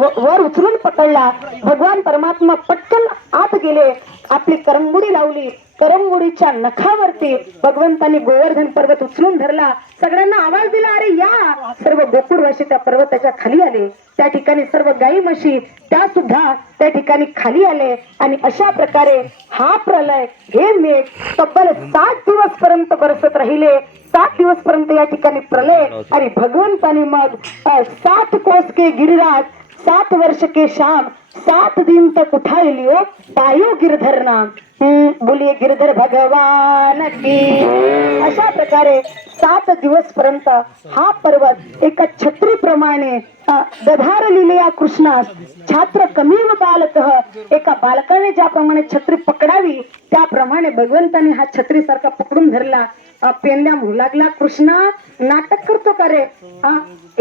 वर उचलून पकडला. भगवान परमात्मा पटकन आत गेले, आपली करंगुडी लावली. करंगुडीच्या नखावरती भगवंतांनी गोवर्धन पर्वत उचलून धरला. सगळ्यांना आवाज दिला, अरे या. सर्व गोकुळवासी त्या पर्वताच्या खाली आले. त्या ठिकाणी सर्व गाई म्हशी त्या सुद्धा त्या ठिकाणी खाली आले. आणि अशा प्रकारे हा प्रलय, हे मेघ तब्बल 7 दिवस पर्यंत बरसत राहिले. 7 दिवस पर्यंत या ठिकाणी प्रलय. आणि भगवंतानी मग 7 कोस के गिरिराज 7 वर्ष के शाम 7 दिन तक उठाई लियो पायो गिरधर नाम. बोलिए गिरधर भगवान की. अशा प्रकारे 7 दिवस पर्यंत हा पर्वत एका छत्रीप्रमाणे दधार लिहिलेल्या कृष्णास छात्र कमीव बालक. एका बालकाने ज्याप्रमाणे छत्री पकडावी त्याप्रमाणे भगवंताने हा छत्री सारखा पकडून धरला. पेंड्या म्हणू लागला, कृष्णा नाटक करतो का रे?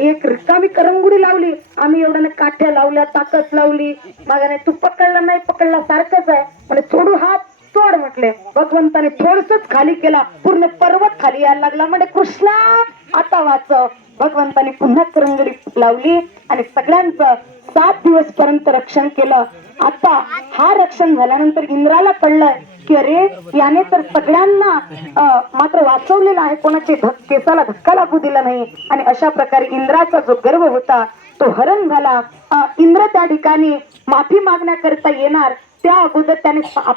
एक रिकामी करंगुडी लावली, आम्ही एवढ्याने काठ्या लावल्या, ताकद लावली, मागाने तू पकडला नाही पकडला सारखंच आहे म्हणे. सोडू हात, सोड म्हटले. भगवंताने थोडसच खाली केला, पूर्ण पर्वत खाली यायला लागला. म्हणजे कृष्णा आता वाचव. भगवंताने पुन्हा करंगडी लावली आणि सगळ्यांचं 7 दिवस पर्यंत रक्षण केलं. आता हा रक्षण झाल्यानंतर इंद्राला कळलं की अरे याने तर सगळ्यांना मात्र वाचवलेलं आहे, कोणाचे केसाला धक्का लागू दिला नाही. आणि अशा प्रकारे इंद्राचा जो गर्व होता तो हरण झाला. इंद्र त्या ठिकाणी माफी मागण्याकरता येणार त्या अगोदर त्याने आपले